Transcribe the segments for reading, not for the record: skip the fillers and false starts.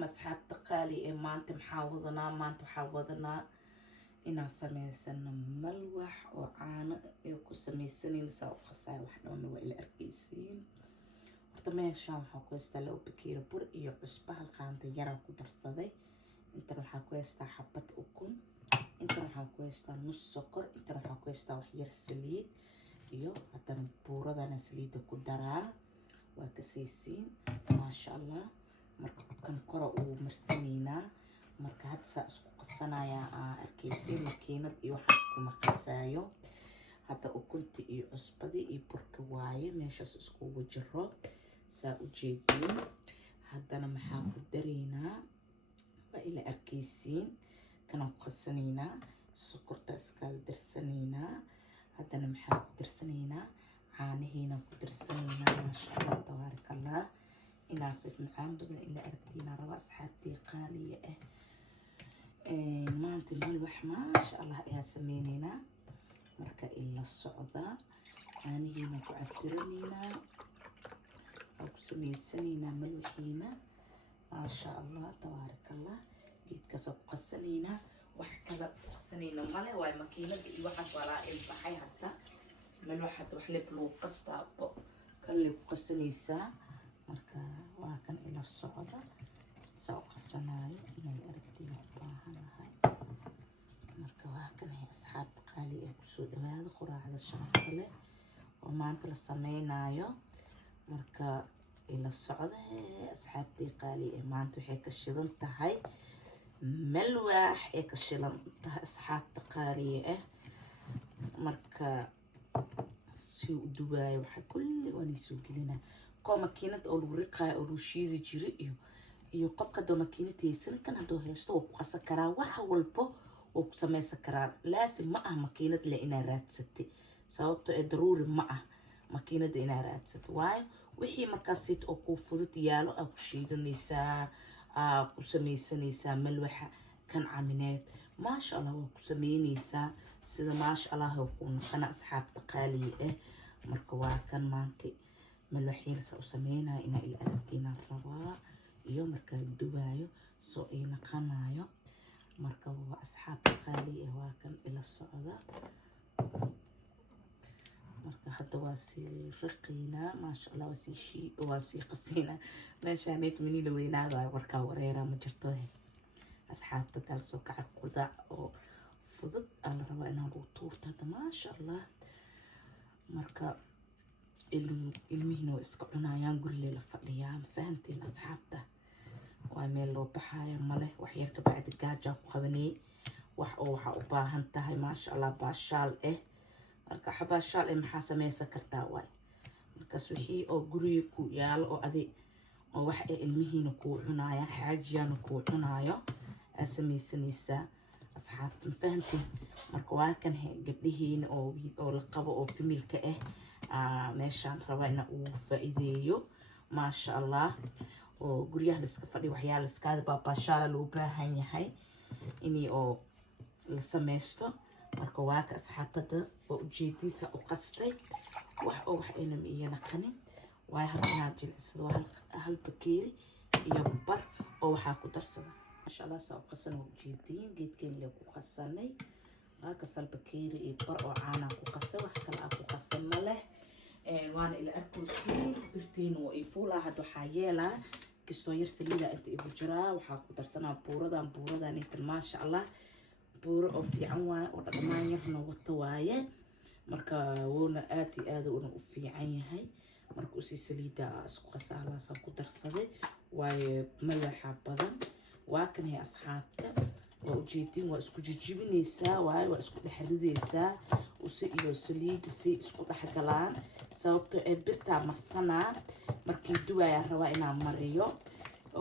asxaabta qaali ee maanta waxaa wadanaa inaan samaysano malwax oo caano ee ku samaysanaysa oo qasay wax dhan waa ila arkaysiin. horta meeshaan waxaa ku haystaa 2 bakeeri bur iyo cusbo hal qaando yar ku darsaday. intan waxaa ku haystaa xabad ukun, intan waxaa ku haystaa nus sokor, intan waxaa ku haystaa wax yar saliid iyo haddana buuradana saliida ku daraa. waa ka saysiin maasha Allah. marka kan koro uu marsaneynaa marka hadda saa isku qasanaya arkaysiin makiinad iyo waxa kuma qasaayo. hadda ukunta iyo cusbadii iyo burka waaye meeshaas iskugu jiro saa u jeedin. haddana maxaa ku dareynaa waa ila arkaysiin kana ku qasaneynaa sokorta iska darsaneynaa. haddana maxaa ku darsaneynaa caanaheena ku darsaneynaa maasha Allah tabaarakallah. inaas macaan badan ila aragtiina raba asxaabtii qaaliya maanta malwax maasha Allah ayaa sameynayna marka ila socda caanaheena ku cabtiraneynaa oo ku samaysanayna malwaxiina maasha Allah tabaarakallah. geedkaas ku qasanayna wax kala qasanayna male waa makiinada iyo waxa wala ay baxay hadda malwax hadda wax leeb loo qastaa oo kale ku qasanaysaa. marka waa kan ila socda soo qasanayo inay aragtiina baahanahay. marka waa kan asxaab qaali ee ku soo dhawaada quraacda sharafta leh oo maanta la sameynayo. marka ila socda asxaabtii qaali ee maanta waxay ka shidan tahay malwax ee ka shidan tahay asxaabta qaali marka si u duwaayo waxa kulli waan soo gelinaa ko makiinad oo lagu riqaayo oo lagu shiidi jiray iyo qofka doo makiinadaysan kan hadoo haysto oo ku qasan karaa wax walbo oo ku samaysan karaa. laasim ma ah makiinad la inaa raadsatay sababtoo ee daruuri ma ah makiinada inaa raadsatay waayo wixii markaas oo ku fudud yaalo aad ku shiidanaysaa ku samaysanaysaa malwaxa kan camineed maasha Allah waa ku samaynaysaa sida maasha Allah ku noqona asxaabta qaaliga marka waa kan maanta malwaxiin u sameynaa ina ila aragtiina rabaa iyo marka duwaayo soo ay naqanayo. marka waa asxaabta qaaliga waa kan ila socda. marka hadda waa si riqina maasha Allah waa si qasina meeshaanit mini la weynaado marka wareera ma jirto asxaabta kal soo kaca qudac oo fudud aan rabaa inaan u tuurto maasha Allah. marka ilmihina iska cunayaan guriga la fadhiyaan fahantiin asxaabta waa meel loo baxayo male wax yar ka bacdi gaaja ku qabanay wax oo waxa u baahan tahay maasha Allah baashaal marka xabaashaal maxaa samaysan kartaa waay markaas wixii oo guriga ku yaalo oo adi oo wax ilmihina ku cunaya xaajiyana ku cunayo samaysanaysaa asxaabta fahantiin. marka waa kan gabdhihiina oo la qabo oo familka meeshaan raba ina uu faa'iideeyo maasha Allah oo guriyaha la iska fadhiyo waxyaalo iska baashaal loo baahan yahay inii oo la samaysto. marka waa ka asxaabtada oo ujeediisa u qastay wax oo wax ayna iyana qanin waa hadana jilcisada hal bakeeri iyo bar oo waxa ku darsada maasha Allah soo qasan ujeedin geedkeen la ku qasanay waa ka sal bakeeri iyo bar oo caana ku qasay wax kale ku qasan male waana ila arkaysiin birtiin oo ay fuula hadda waxa yeela kisto yar saliida inta igu jiraa waxa ku darsanaa buuradan inta maasha Allah buuro oo fiican waa oo dhamaan yarna wata waaye marka woona aad u fiican yahay. marka u si saliida isku qasaala soo ku darsaday waaye malaxa badan waa kan asxaabta oo ujeedin waa isku jijibinaysaa waaye waa isku dhaxridaysaa si iyo saliid si isku dhaxgalaan sababtoo birta marsanaa markii duwaya raba inaan mariyo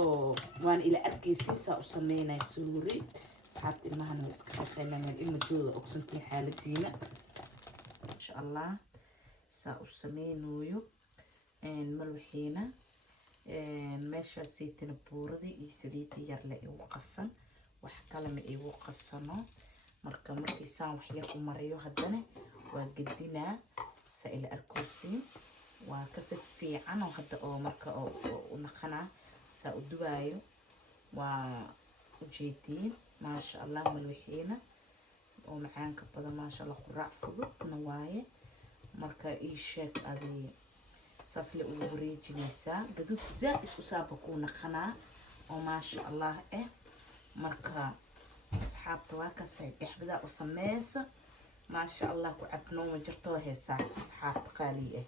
oo waan ila arkaysiisa u sameynay suuri asxaabta ilmahana iska shaqeynayaan ilmahooda ogsantii xaaladiina insha Allah saa u sameynayo malwaxiina meesha saytina buuradii iyo saliid yar la igu qasan wax kale ma igu qasano. marka markii saan wax yar u mariyo haddana waa gadinaa sa ila arkaysiin waa ka si fiican oo hadda oo marka oo naqana saa u duwaayo وجيدين ما شاء الله ملوحينا ومعانك بدا ما شاء الله قراع فضل نوايا مركا إيشاك أذي ساس لي أوريجي نسا قدود زائد أسابقونا خنا وما شاء الله مركا أصحاب تواكا سيدح بدا أسميسا ما شاء الله كعبنو مجرتو هيسا أصحاب تقالي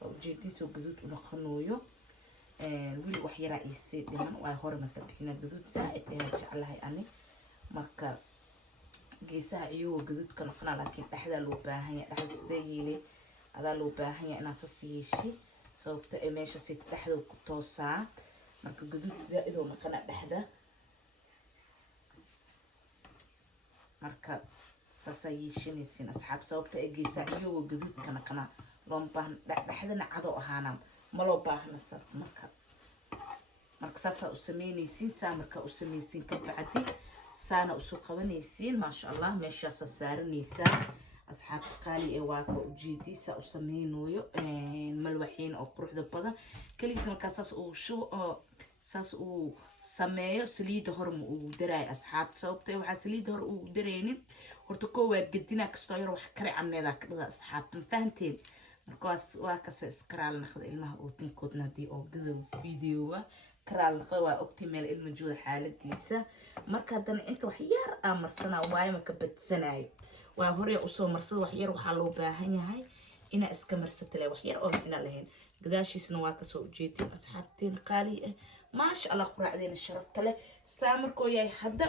وجيدي سو قدود ونخنويو ويلي وحيرا إيسي دمان واي هورما كبحينا قدود زائد جعلها يعني مركا geesaha iyagoo gaduudka noqonaa laakiin dhexda loo baahan yahay dhexda sidee yeelay adaa loo baahan yahay inaad sas yeeshi sababta ay meesha si dhexda ku toosaa marka gaduud zaaid oo noqonaa dhexda marka sas yeeshinaysiin asxaab sababta ay geesaha iyagoo gaduudka noqonaa loo baahan dhexdana cado ahaana ma loo baahna sas marka saasa u sameynaysiin saa marka u sameeysiin ka bacdi سانا وسوق ونيسين ما شاء الله ماشي صار نيسا أصحاب قالي إواك وجيدي سأسمينويو ملوحين أو قروح دبضة كلي سما كاساس أو شو ساس أو سمايو سليد هرم ودراي أصحاب صوبتي وح سليد هر ودريني هرتكوا جدينا كستاير وحكري عمنا ذاك أصحاب فهمتين مركز واكس إسكرال ناخذ المه وتنكودنا دي أو جذو فيديو كرال ناخذ وأكتمل الموجود حالة ديسة marka hadana inta wax yar aan marsana waay ma ka badsanay waa hore u soo marsado wax yar waxa loo baahan yahay ina iska marsato wax yar oo ina lahayn gadaashiisna waa ka soo jeedin asxaabteen qaali ma sha Allah quraacdeena sharafta leh saamarkoo yahay hadda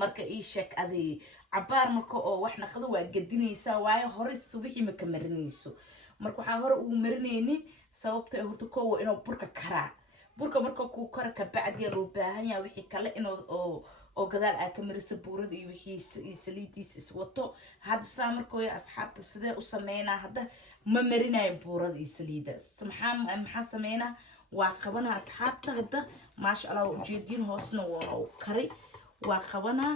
marka ii sheek adii cabaar marka oo wax naqdo waa gadinaysa waayo hore subaxii ma ka marinayso marka waxa hore uu marinaynin sababta ay horta koow inuu burka karaa burka marka ku kor ka bacdi loo baahan yahay wixii kale inuu oo gadaal ay ka marisa buurada iyo wixii saliidiis iswato had saamarkoo ay asxaabta sidee u sameeyna hadda ma marinaay buurada iyo saliida maxaa sameeyna waa qabana asxaabta hadda ma sha Allah u jeedin hoosna waa kari waa qabana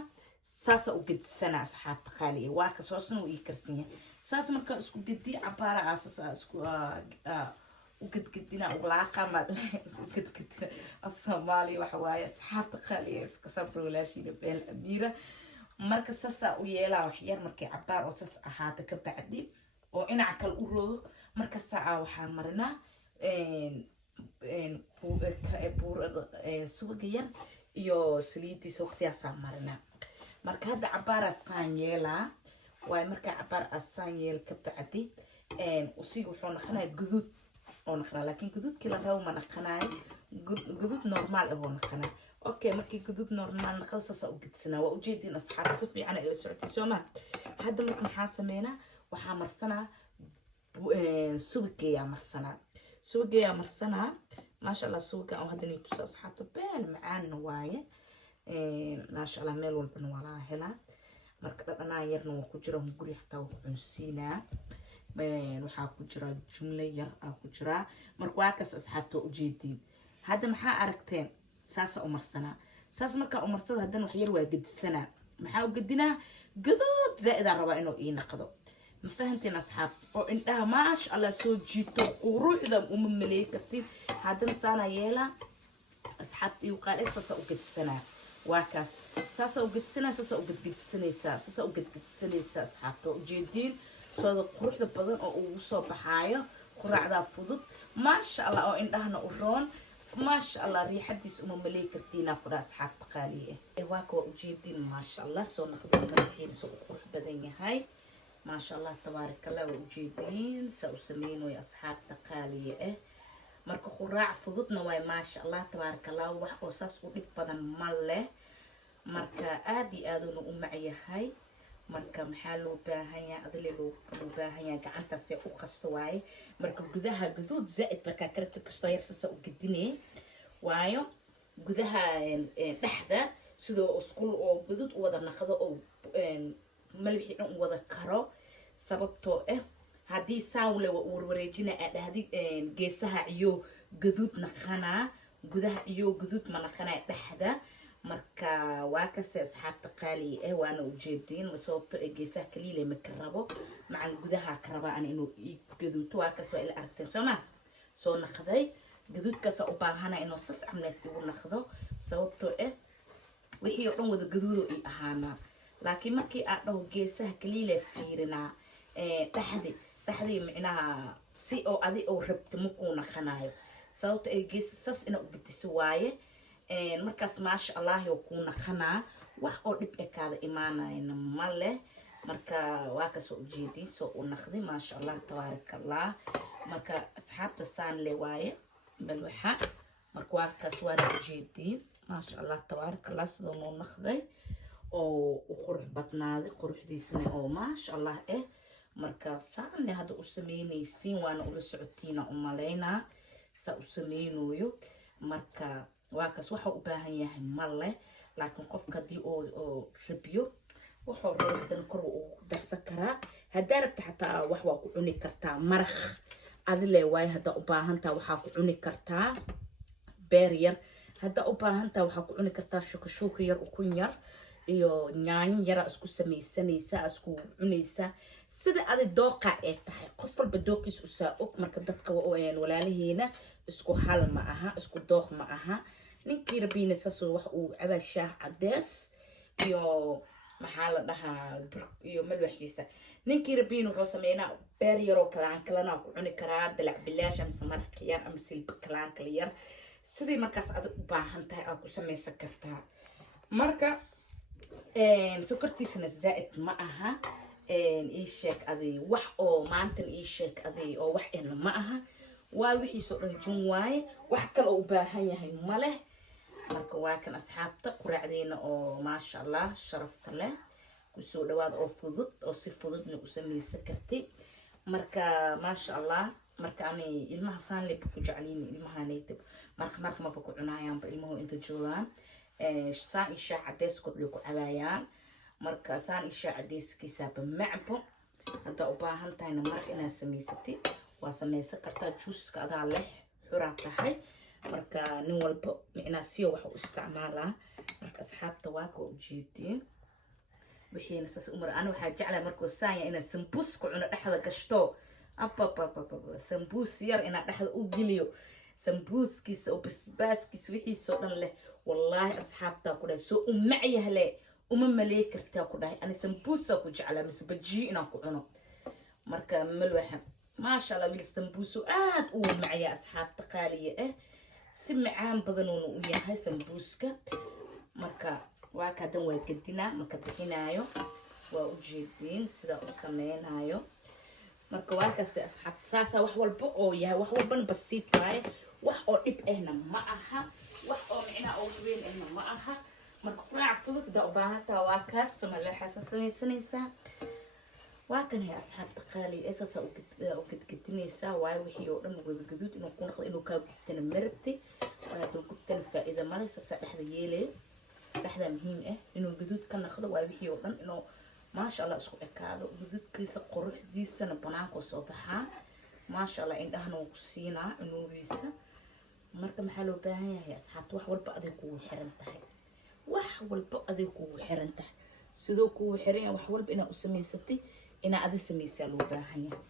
saasa u gedisan asxaabta qaali waa ka soosna u karsan yahay saas marka isku gedi cabaara asaas isku وقد ولا قامت قد الصومالي وحواي أصحاب تخلي كسبر ولا شيء بين الأميرة مركز ساسا ويلا وحير مركي عبار وساس أحاتك بعدي وإنا عكل أورو مركز ساعة وحان مرنا بور سوقيا يو سليتي سوقتي أسام مرنا مركز هذا عبارة سانيلا ومركز عبارة سانيل كبعدي وسيقو حون خنا جذود oo naqna laakiin gududkii la rabo ma naqanaay gudud normal ah oo naqana okay markii gudud normal naqalsa u gidsanaa waa u jeedin asxaab si fiican ay la socotay Soomaa hadda marka maxaa sameeyna waxa marsana suuqiya marsana ma sha Allah suuqa oo hadda nitu asxaabta beel macaan waaye ma sha Allah meel walba wala hela marka dhadhanaa yarna waa ku jira guri xataa ku cunsiinaa waxaa ku jira jumla yar ah ku jira marka waa kas asxaabta u jeedin hadda maxaa aragteen saasa u marsana saas marka u marsada hadan wax yar waa gadisana maxaa u gadinaa gadood zaaid raba inuu ii naqdo ma fahanteen asxaab oo indhaha ma sha Allah soo jiito quruxda uma maleekatid hadan saana yeela asxaabtii u qaal saasa u gadisana waa kas saasa u gadisana saasa u gadgisanaysa saasa u gadgisanaysa asxaabta u jeedin soo quruxda badan oo uu soo baxaayo quraacda fudud ma sha Allah oo indhahna u roon ma sha Allah riixadiis uma maleekartiina qura asxaab qaaliye waa ka u jeedin ma sha Allah soo naqdo marxiin soo qurux badan yahay ma sha Allah tabarakallah u jeedin soo sameeyno asxaab qaaliye marka quraac fududna way ma sha Allah tabarakallah wax oo saas u dhib badan ma leh marka aad iyo aad u macyahay marka maxaa loo baahan yahay adile loo baahan yahay gacanta si u qasto waay marka gudaha guduud zaaid marka karabta kasto yarsa u gidinay waayo gudaha dhaxda sidoo isku oo guduud wada naqdo oo malixi dhan wada karo sababtoo hadii saawle warwareejina adahdi geesaha iyo guduud naqana gudaha iyo guduud ma naqana dhaxda marka waa ka asxaabta qaali waana u jeedin sababtoo geesaha kaliya ma karabo macaan gudaha karaba aan inuu gaduuto waa ka soo ila aragteen Soomaa soo naqday gaduudkaas u baahana inuu sas amneed ugu naqdo sababtoo wixii oo dhan wada gaduudo ay ahaanaa laakiin markii aad dhaho geesaha kaliile fiirinaa dhaxdii micnaha si oo adi oo rabti makuu naqanayo sababta ay geesa saas ina u gediso waaye markaas maasha allah oo kuu naqanaa wax oo dhib kaada imaanayna ma leh marka waa kasoo ujeedin soo u naqdi maasha allah tabaarakallah marka asxaabta saan le waaye bal waxa marka waa kaas waana ujeedin maasha allah tabaarakallah sidoo noo naqday oo u qurux badnaaday quruxdiisana oo maasha allah marka saan le hadda u sameynaysiin waana ula socotiina u malaynaa saa u sameynooyo marka waa kaas waxa u baahan yahay ma leh laakiin qofka haddii oo rabiyo wuxuu rabo haddana kor uu darsan karaa haddaa rabta xataa wax waa ku cuni kartaa maraq adile waaye haddaa u baahantaa waxaa ku cuni kartaa beer yar haddaa u baahantaa waxaa ku cuni kartaa shukashuuka yar ukun yar iyo yaanyo yara isku samaysanaysaa isku cunaysaa sida adi dooqa ee tahay qof walba dooqiis u saa og marka dadka walaalaheena isku hal ma aha isku dooq ma aha ninkii rabiina saasoo wax uu cabaa shaah cadees iyo maxaa la dhahaa iyo malwaxiisa ninkii rabiina wuxuu sameynaa beer yaroo kalana ku cuni karaa dalac bilaash ama maraq yar ama silba kalaan kala yar sidii markaas aad u baahan tahay aad ku samaysan kartaa marka sokortiisana zaa'id ma aha ii sheeg aday wax oo maantan ii sheeg aday oo wax ma aha waa wixiisoo dhan jun waaye wax kale oo u baahan yahay ma leh marka waa kan asxaabta quraacdeena oo maasha allah sharafta leh kusoo dhawaad oo fudud oo si fududna u samaysan kartay marka maasha allah marka ani ilmaha saan le ku jeceliin ilmahanaytib marka ma ku cunaayaan ilmuhu inta joogaan saan isha cadees kod ku cabaayaan marka saan isha cadeeskiisa macbo hadda u baahan tahay marka inaad samaysatid waa samaysan kartaa juuska adaa leh xuraa tahay marka nin walba micnaa siyo wax u isticmaalaa marka asxaabta waa ka ujeedin wixiina saas umar ana waxaa jeclaa markuu saanya inaa sambuus ku cuno dhexda gashto sambuus yar inaa dhexda u geliyo sambuuskiisa oo basbaaskiisa wixiisoo dhan leh wallaahi asxaabtaa ku dhahay soo u macyahle uma malee kartaa ku dhahay ani sambuusaa ku jeclaa mise bajiyo inaan ku cuno marka malwaxa maasha allah wiil sambuusu aad uu macyaa asxaabta qaaliya si macaan badanuuna u yahay sambuuska marka waa kadan waa gedinaa marka bixinaayo waa ujeediin sida u sameynayo marka waa kaasi asxaabta saasa wax walba oo yahay wax walbana basiid waaye wax oo dhib ahna ma aha wax oo micnaa oo weyn ahna ma aha marka quraac fudud da u baahantaa waa kaas samaleexaasa samaysanaysaa waa kan hay asxaabta qaali eesaasa u gedgedinaysaa waaye wixii oo dhan wada gaduud inuu ku noqdo inuu kaa gubtana marabtay waa hadduu gubtana faa'iida male saasaa dhexda yeelaya dhexda muhiim inuu gaduud ka noqdo waa wixii oo dhan inuu maasha allah isku ekaado gaduudkiisa quruxdiisana banaanka soo baxaa maasha allah indhahana wuu ku siinaa cunugiisa marka maxaa loo baahan yahay asxaabta wax walba aday kugu xiran tahay wax walba aday kugu xiran tahay sidoo kugu xiran yahay wax walba inaad u samaysatay inaa adi samaysaa loo baahan yahay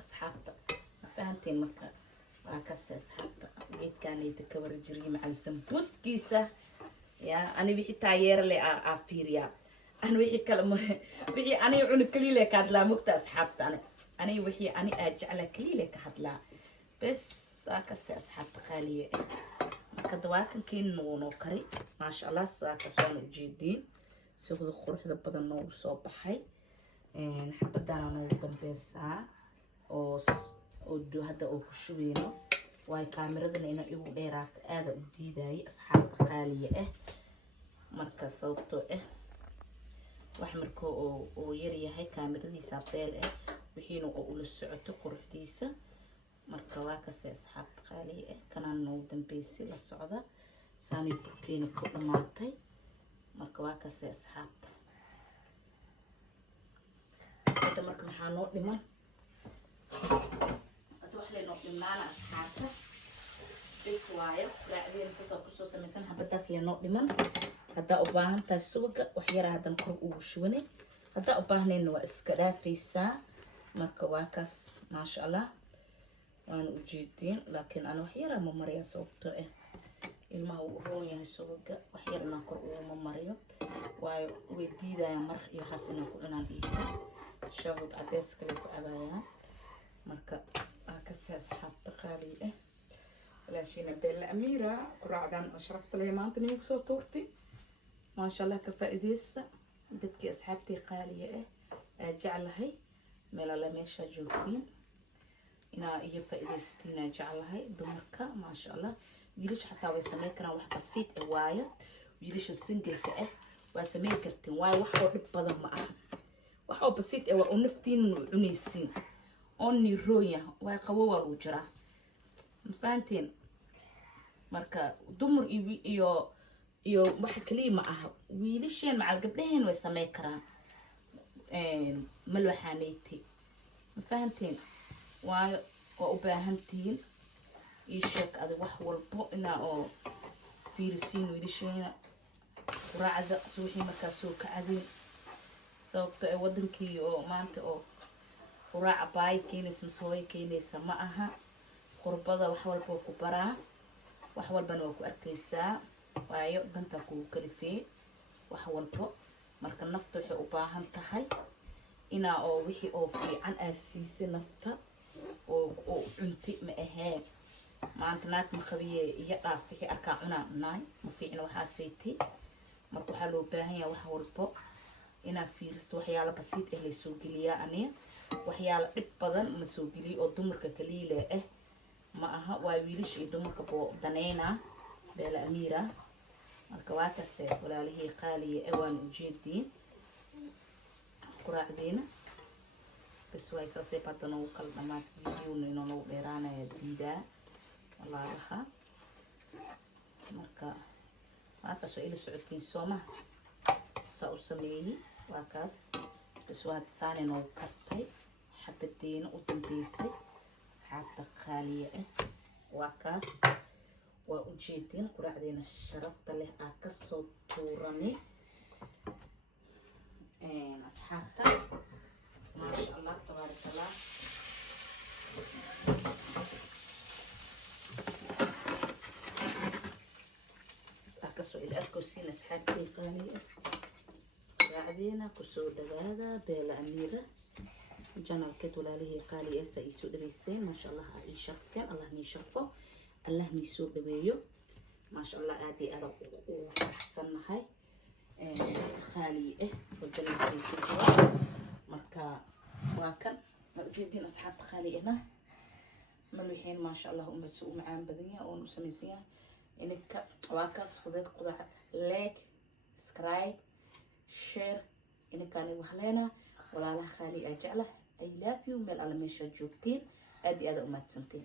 asxaabta ma fahanteen marka waa kaas asxaabta geedkaanayda ka warjiriye macal sambuuskiisa ya ani wixii taageero le aa fiiriyaa ani wixii kale wixii ani cuni kaliile ka hadlaa mugta asxaabta ani wixii ani aad jeclaa kaliile ka hadlaa bes waa kaas asxaabta qaaliye marka dawaakankeena noo kari maasha allah saakaas waan ujeediin sida quruxda badan noo soo baxay xabadana noo dambaysaa oo hadda oo ku shubeyno waay kaameradana ina igu dheeraata aada u diidayay asxaabta qaaliya marka sababtoo wax marka oo yar yahay kaameradiisa beel wixiina oo ula socoto quruxdiisa marka waa kaas asxaabta qaaliya kanaan noo dambaysay la socda saani burkeena ku dhamaatay marka waa kaas asxaabta hadda marka maxaa noo dhiman hadda wax leynoo dhimnaana asxaabta bes waayo raacdeena saasoo kusoo samaysan habadaas leynoo dhiman haddaa u baahan tahay subaga wax yaraa haddan kor ugu shubanay haddaa u baahnayna waa iska dhaafaysaa marka waa kaas maasha allah waana ujeediin laakiin ana wax yaraa ma mariyaa sababtoo ilmaha uu roon yahay subaga wax yar inaan kor uuma mariyo waayo way diidayaan mar iyo waxaas inay ku cunaan iika shaahud cadeys kale ku cabaayaan marka akasi asxaabta qaali ah walaashina Bella Amira quraacdan sharafta leh maanta nigu soo tuurtay ما شاء الله كفائديستا dadkii asxaabtii qaaliga ah jeclahay meel la meesha joogtiin ina iyo faa'iideystina jeclahay dumarka ma sha Allah wiilasha xataa way sameyn karaan wax basiit ah waayo wiilasha single-ka ah waa sameyn kartiin waayo wax oo dhib badan ma aha wax oo basiit ah waa u naftiin cunaysiin oo ni rooya way qabow waa u jira faanteen marka dumar iyo wax kaliya ma aha wiilasheen macal gabdhaheen way sameyn karaan malwaxaanayti ma fahanteen waayo oo u baahantiin ii sheeg adig wax walbo inaa oo fiirisiin wiilasheena quraacda suuxii markaa soo kacadeen sababta ay wadankii oo maanta oo quraaca baay keenaysa sooy keenaysa ma aha qurbada wax walbo ku baraa wax walbana waa ku arkaysaa waayo danta ku kalifee wax walbo marka nafta waxay u baahan tahay ina oo wixii oo fiican aasiisi nafta oo cunti ma ahee maanta naag ma qabiye iyo dhaaf wixii arkaa cunaa naay ma fiicna waxaa saytay marka waxaa loo baahan yahay wax walbo ina fiiristo waxyaalo basiit ah la soo geliyaa aniga waxyaalo dhib badan ma soo geliyo oo dumarka kaliile ah ma aha waa wiilish iyo dumarka boo daneyna Bella Amira marka waa kasse walaalihii qaaliye awaan ujeedin quraacdeena bas way saasay badana u kala dhamaad video inoo dheeraanaya diida walaalaha marka waa kaas ila socodkiin sooma saa u sameeyay waa kaas bas waa saane noo kartay xabadeena u dambeysay asxaabta qaaliye ah waa kaas waa ujeedin quraacdeena sharafta leh aa ka soo tuuranay asxaabta ما شاء الله تبارك الله أكسو إلى أكوسين أصحابي قالي بعدين كسو دغادا Bella Amira جنال كتولا ليه قالي إسا يسو دريسين ما شاء الله هاي شرفتين الله نيشرفه الله نيسو دبيو ما شاء الله آدي أنا وفرحسن هاي خالي والجنة في marka waa kan ma ujeedin asxaab qaaliina malwixeen ma sha Allah uma soo macaan badan yahay oo u sameeyay inka waa kaas fudeed qudaar like subscribe share inka ani wax leena walaalaha qaali ajala I love you meel alla meesha joogtiin aad iyo aad u mahadsantiin